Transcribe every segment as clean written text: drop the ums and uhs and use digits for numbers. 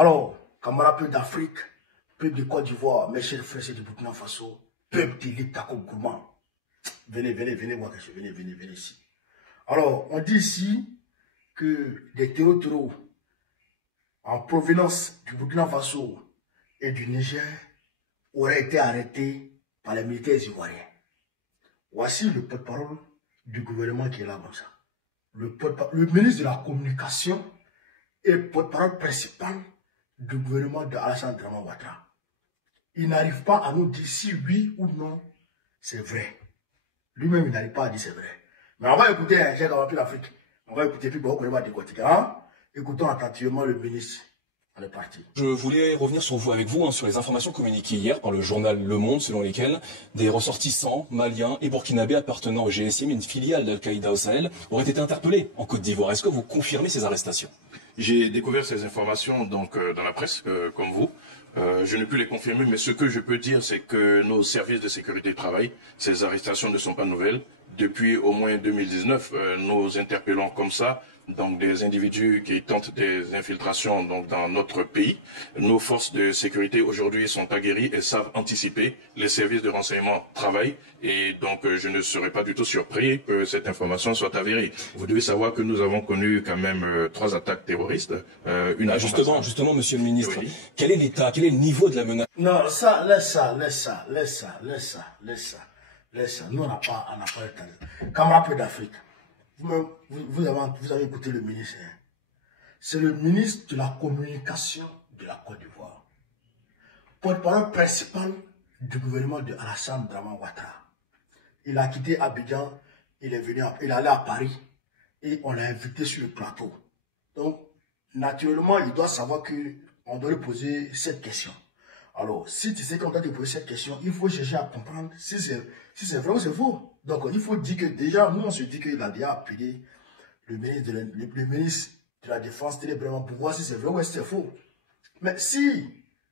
Alors, camarades peuple d'Afrique, peuple de Côte d'Ivoire, mes chers frères du Burkina Faso, peuple de l'Itako Gourmand. Venez voir quelque chose, venez ici. Alors, on dit ici que des terreaux en provenance du Burkina Faso et du Niger auraient été arrêtés par les militaires ivoiriens. Voici le porte-parole du gouvernement qui est là comme ça. Le ministre de la Communication et porte-parole principal du gouvernement de Alassane Dramane Ouattara. Il n'arrive pas à nous dire si oui ou non c'est vrai. Lui-même, il n'arrive pas à dire c'est vrai. Mais on va écouter, j'ai compris l'Afrique. On va écouter, puis on va décortiquer. Hein? Écoutons attentivement le ministre. On est parti. Je voulais revenir avec vous sur les informations communiquées hier par le journal Le Monde, selon lesquelles des ressortissants maliens et burkinabés appartenant au GSM, une filiale d'Al-Qaïda au Sahel, auraient été interpellés en Côte d'Ivoire. Est-ce que vous confirmez ces arrestations? J'ai découvert ces informations donc dans la presse, comme vous. Je ne peux les confirmer, mais ce que je peux dire, c'est que nos services de sécurité travaillent. Ces arrestations ne sont pas nouvelles. Depuis au moins 2019, nous interpellons comme ça donc des individus qui tentent des infiltrations donc dans notre pays. Nos forces de sécurité aujourd'hui sont aguerries et savent anticiper. Les services de renseignement travaillent et donc je ne serais pas du tout surpris que cette information soit avérée. Vous devez savoir que nous avons connu quand même 3 attaques terroristes. Justement, monsieur le ministre, oui. Quel est l'état, quel est le niveau de la menace? Non, ça, laisse ça. Nous, on n'a pas le temps. Camarades d'Afrique, vous avez écouté le ministre. Hein? C'est le ministre de la Communication de la Côte d'Ivoire. Porte-parole principal du gouvernement de Alassane Dramane Ouattara. Il a quitté Abidjan, il est allé à Paris et on l'a invité sur le plateau. Donc, naturellement, il doit savoir qu'on doit lui poser cette question. Alors, si tu sais qu'on doit te poser cette question, il faut chercher à comprendre si c'est vrai ou c'est faux. Donc, il faut dire que déjà, nous, on se dit qu'il a déjà appelé le ministre de la Défense télébrément pour voir si c'est vrai ou si c'est faux. Mais si,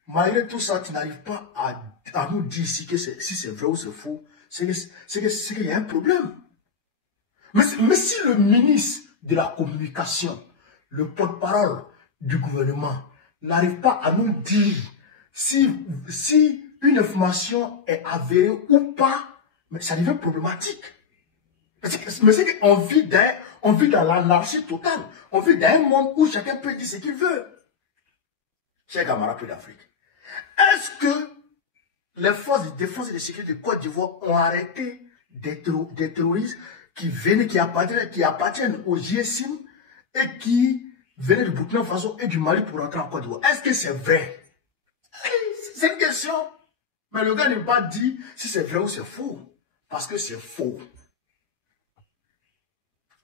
malgré tout ça, tu n'arrives pas à nous dire si c'est vrai ou c'est faux, c'est qu'il y a un problème. Mais si le ministre de la Communication, le porte-parole du gouvernement, n'arrive pas à nous dire si une information est avérée ou pas, mais ça devient problématique. Mais c'est qu'on vit dans l'anarchie totale. On vit dans un monde où chacun peut dire ce qu'il veut. Chers camarades d'Afrique, est-ce que les forces de défense et de sécurité de Côte d'Ivoire ont arrêté des terroristes qui appartiennent au GSM et qui venaient du Burkina Faso et du Mali pour rentrer en Côte d'Ivoire? Est-ce que c'est vrai? C'est une question. Mais le gars ne pas dire si c'est vrai ou c'est faux. Parce que c'est faux.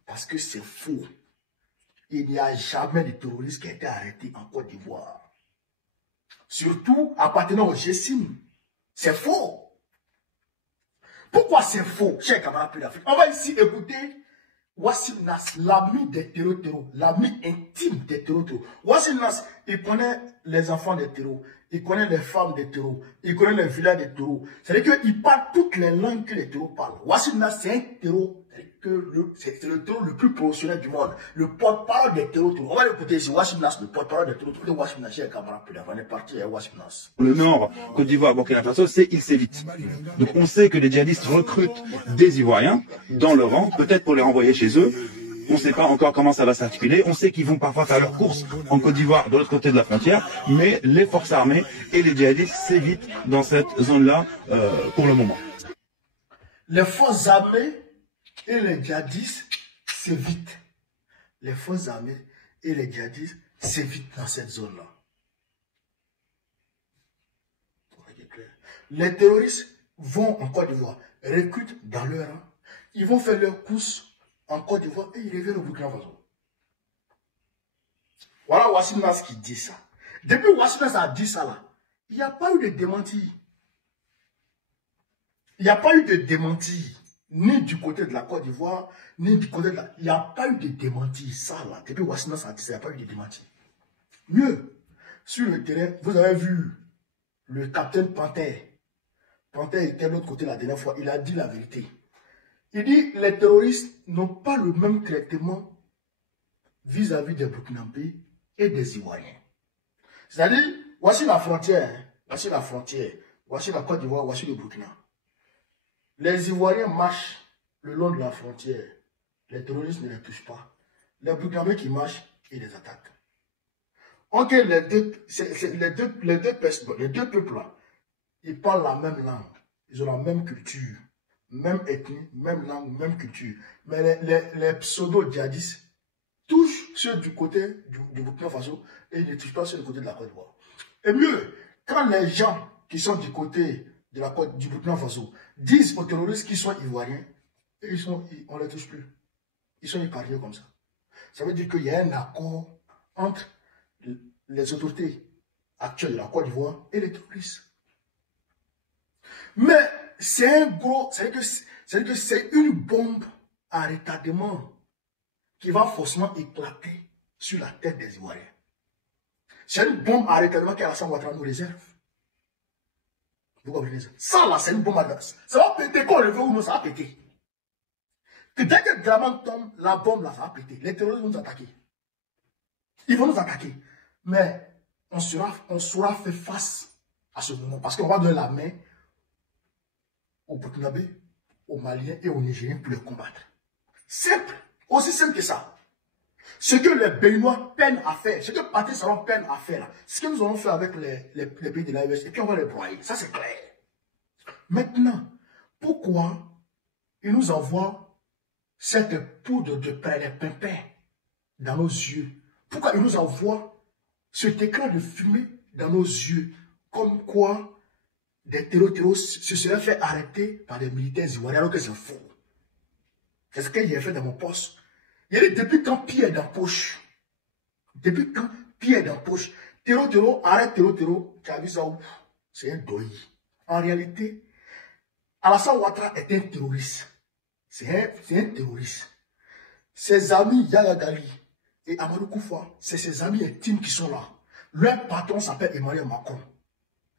Parce que c'est faux. Il n'y a jamais de terroriste qui a été arrêté en Côte d'Ivoire. Surtout appartenant au GSM. C'est faux. Pourquoi c'est faux, chers camarades d'Afrique? On va ici écouter Wassim Nas, l'ami des terreaux, l'ami intime des terreaux. Wassim Nas, il connaît les enfants des terreaux, il connaît les femmes des terreaux, il connaît les villages des terreaux. C'est-à-dire qu'il parle toutes les langues que les terreaux parlent. Wassim Nas, c'est un terreau, c'est le terreau le plus professionnel du monde. Le porte-parole des terreaux. On va l'écouter ici, Wassim Nas, le porte-parole des terreaux. Wassim Nas, chers camarades d'Afrique, on est parti à Wassim Nas. Le nord, Côte d'Ivoire, Burkina Faso, c'est il s'évite. Donc on sait que les djihadistes recrutent des Ivoiriens dans le rang, peut-être pour les renvoyer chez eux. On ne sait pas encore comment ça va s'articuler. On sait qu'ils vont parfois faire leurs courses en Côte d'Ivoire, de l'autre côté de la frontière. Mais les forces armées et les djihadistes s'évitent dans cette zone-là pour le moment. Les forces armées et les djihadistes s'évitent. Les forces armées et les djihadistes s'évitent dans cette zone-là. Les terroristes vont en Côte d'Ivoire, recrutent dans leur rang, ils vont faire leurs courses en Côte d'Ivoire et ils reviennent au Burkina Faso. Voilà Wassim Nas qui dit ça. Depuis Wassim Nas a dit ça là, il n'y a pas eu de démenti. Il n'y a pas eu de démenti, ni du côté de la Côte d'Ivoire, ni du côté de la... Il n'y a pas eu de démenti, ça là. Depuis Wassim Nas a dit ça, il n'y a pas eu de démenti. Mieux, sur le terrain, vous avez vu le capitaine Panthère. Panthère était de l'autre côté la dernière fois, il a dit la vérité. Il dit que les terroristes n'ont pas le même traitement vis-à-vis des Burkinabés et des Ivoiriens. C'est-à-dire, voici la frontière. Hein. Voici la frontière. Voici la Côte d'Ivoire, voici le Burkina. Les Ivoiriens marchent le long de la frontière. Les terroristes ne les touchent pas. Les Burkinabés qui marchent, ils les attaquent. Ok, les deux peuples là, ils parlent la même langue. Ils ont la même culture, même ethnie, même langue, même culture. Mais les pseudo-djihadistes touchent ceux du côté du Burkina Faso et ils ne touchent pas ceux du côté de la Côte d'Ivoire. Et mieux, quand les gens qui sont du côté de la côte du Burkina Faso disent aux terroristes qu'ils sont ivoiriens, et on ne les touche plus. Ils sont épargnés comme ça. Ça veut dire qu'il y a un accord entre les autorités actuelles de la Côte d'Ivoire et les terroristes. Mais c'est un gros, c'est-à-dire que c'est une bombe à retardement qui va forcément éclater sur la tête des Ivoiriens. C'est une bombe à retardement qu'Alassane Ouattara nous réserve. Vous comprenez ça? Ça là, c'est une bombe à retardement. Ça va péter, qu'on le veut ou non, ça va péter. Que dès que le diamant tombe, la bombe là, ça va péter. Les terroristes vont nous attaquer. Ils vont nous attaquer. Mais on sera fait face à ce moment. Parce qu'on va donner la main aux Burkinabés, aux Maliens et aux Nigériens pour les combattre. Simple. Aussi simple que ça. Ce que les Béninois peinent à faire, ce que Patrice Talon peine à faire, ce que nous allons faire avec les pays de l'AES, et puis on va les broyer. Ça, c'est clair. Maintenant, pourquoi ils nous envoient cette poudre de pimpin dans nos yeux? Pourquoi ils nous envoient cet écran de fumée dans nos yeux? Comme quoi des terroristes se seraient fait arrêter par des militaires ivoiriens alors que c'est faux. C'est ce qu'il a fait dans mon poste. Il y a dit, depuis quand Pierre est dans la poche? Depuis quand Pierre est dans la poche? Terreau, arrête terreau, tu as vu ça où? C'est un deuil. En réalité, Alassane Ouattara est un terroriste. C'est un terroriste. Ses amis Yaya Gali et Amadou Koufa, c'est ses amis intimes qui sont là. Leur patron s'appelle Emmanuel Macron.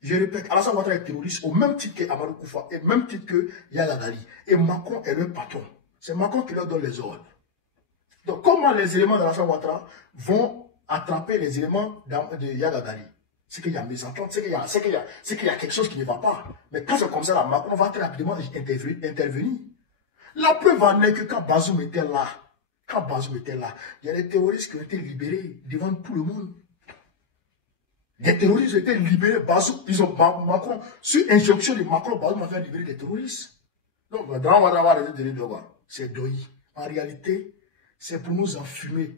Je répète, Alassane Ouattara est terroriste au même titre que Amadou Koufa et même titre que Yaya Gali. Et Macron est leur patron. C'est Macron qui leur donne les ordres. Donc, comment les éléments d'Alassane Ouattara vont attraper les éléments de Yaya Gali? C'est qu'il y a mésentente, c'est qu'il y a quelque chose qui ne va pas. Mais quand c'est comme ça, là, Macron va très rapidement intervenir. La preuve en est que quand Bazoum était là, il y a des terroristes qui ont été libérés devant tout le monde. Les terroristes ont été libérés, Bazoum, Macron, sur injonction de Macron, Bazoum a fait libérer des terroristes. Donc, dans on va avoir des terroristes, c'est deuil. En réalité, c'est pour nous enfumer.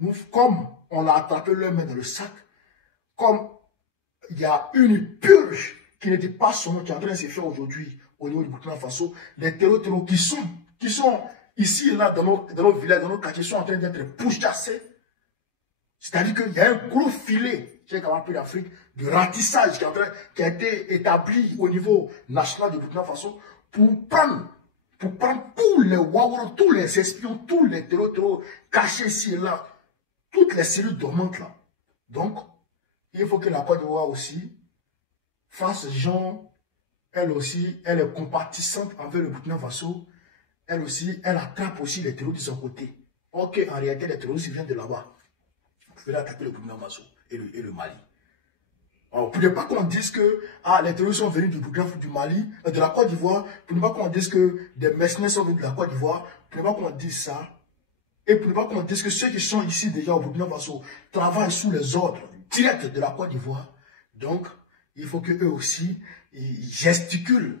Nous, comme on l'a attrapé leur main dans le sac, comme il y a une purge qui n'était pas son nom, qui est en train de se faire aujourd'hui au niveau du Burkina Faso, les terroristes qui sont ici et là dans nos villages, dans nos quartiers, sont en train d'être pourchassés. C'est-à-dire qu'il y a un gros filet, chez le pays d'Afrique, de ratissage qui a été établi au niveau national du Burkina Faso pour prendre tous les Wawaro, tous les espions, tous les terroristes cachés ici et là, toutes les cellules dormantes là. Donc, il faut que la Côte d'Ivoire aussi fasse genre, elle aussi, elle est compatissante envers le Burkina Faso. Elle aussi, elle attrape aussi les terroristes de son côté. Ok, en réalité, les terroristes viennent de là-bas. Vous pouvez attaquer le Burkina Faso et le Mali. Alors, pour ne pas qu'on dise que les terroristes sont venus du Burkina Faso, du Mali, de la Côte d'Ivoire, pour ne pas qu'on dise que des mercenaires sont venus de la Côte d'Ivoire, pour ne pas qu'on dise ça, et pour ne pas qu'on dise que ceux qui sont ici déjà au Burkina Faso travaillent sous les ordres directs de la Côte d'Ivoire. Donc, il faut qu'eux aussi, ils gesticulent.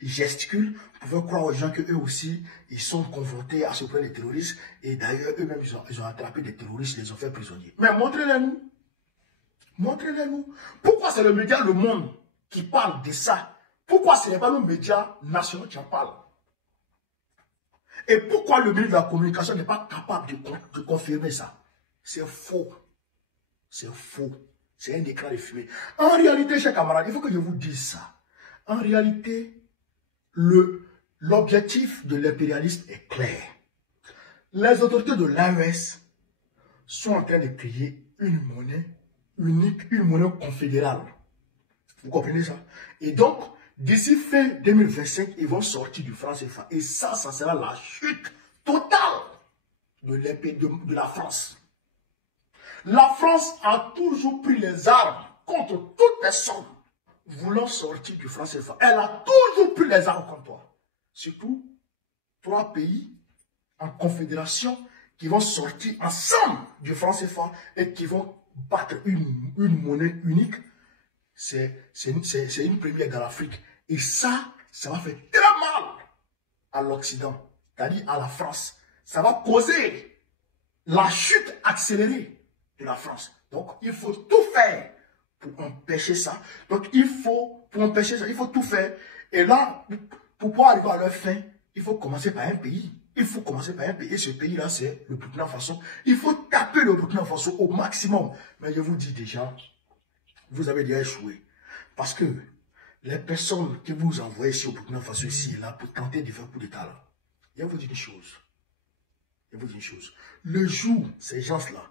Ils gesticulent. Vous pouvez croire aux gens qu'eux aussi, ils sont confrontés à ce problème des terroristes. Et d'ailleurs, eux-mêmes, ils ont attrapé des terroristes, ils les ont fait prisonniers. Mais montrez-les-nous. Montrez-les-nous. Pourquoi c'est le média Le Monde qui parle de ça? Pourquoi ce n'est pas nos médias nationaux qui en parlent? Et pourquoi le ministre de la Communication n'est pas capable de confirmer ça? C'est faux. C'est faux. C'est un écran de fumée. En réalité, chers camarades, il faut que je vous dise ça. En réalité, l'objectif de l'impérialiste est clair. Les autorités de l'AES sont en train de créer une monnaie unique, une monnaie confédérale. Vous comprenez ça? Et donc, d'ici fin 2025, ils vont sortir du franc CFA. Et ça sera la chute totale de la France. La France a toujours pris les armes contre toute personne voulant sortir du franc CFA. Elle a toujours pris les armes contre toi. Surtout 3 pays en confédération qui vont sortir ensemble du franc CFA et qui vont battre une monnaie unique. C'est une première dans l'Afrique. Et ça va faire très mal à l'Occident, c'est-à-dire à la France. Ça va causer la chute accélérée de la France. Donc, il faut tout faire pour empêcher ça. Donc, pour empêcher ça, il faut tout faire. Et là, pour pouvoir arriver à leur fin, il faut commencer par un pays. Il faut commencer par un pays. Et ce pays-là, c'est le Burkina Faso. Il faut taper le Burkina Faso au maximum. Mais je vous dis déjà, vous avez déjà échoué. Parce que les personnes que vous envoyez ici au Burkina Faso, ici et là, pour tenter de faire coup d'État, là, je vais vous dire une chose. Le jour, ces gens-là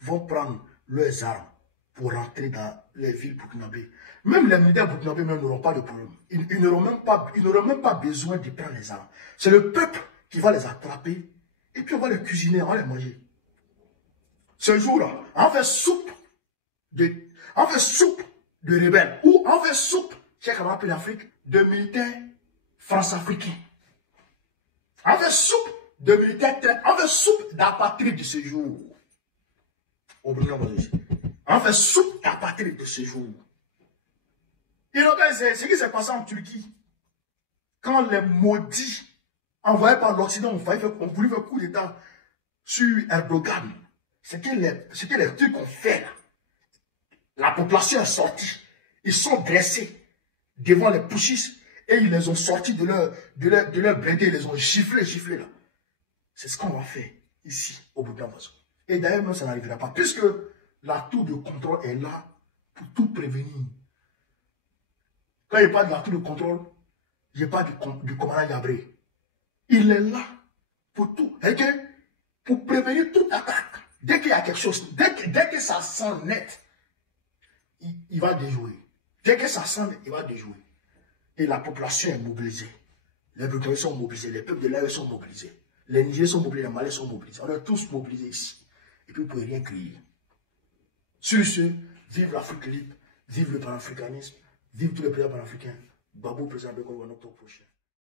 vont prendre leurs armes pour rentrer dans les villes burkinabées, même les militaires burkinabés n'auront pas de problème. Ils n'auront même pas besoin de prendre les armes. C'est le peuple qui va les attraper et puis on va les cuisiner, on va les manger. Ce jour-là, on fait soupe de rebelles ou on fait soupe, c'est comme on appelle l'Afrique, de militaires france-africains. On fait soupe de militaires, on fait soupe d'apatrides de ce jour. Au Burkina Faso. On fait soupe d'apatrides de ce jour. Et donc, c'est ce qui s'est passé en Turquie. Quand les maudits envoyés par l'Occident ont voulu faire coup d'État sur Erdogan, ce que les Turcs ont fait là. La population est sortie. Ils sont dressés devant les putschistes et ils les ont sortis de leur blindé, ils les ont giflés là. C'est ce qu'on va faire ici au Burkina Faso. Et d'ailleurs, même ça n'arrivera pas, puisque la tour de contrôle est là pour tout prévenir. Quand il parle de la tour de contrôle, je parle du commandant Yabré. Il est là pour tout. Et pour prévenir toute attaque. Dès qu'il y a quelque chose, dès que ça sent net, il va déjouer. Dès que ça sent net, il va déjouer. Et la population est mobilisée. Les Burkinabés sont mobilisés, les peuples de l'AE sont mobilisés. Les Nigériens sont mobilisés, les Maliens sont mobilisés. On est tous mobilisés ici. Et puis, vous ne pouvez rien crier. Sur ce, vive l'Afrique libre, vive le panafricanisme, vive tous les pays panafricains. Babou, président de Congo, en octobre prochain.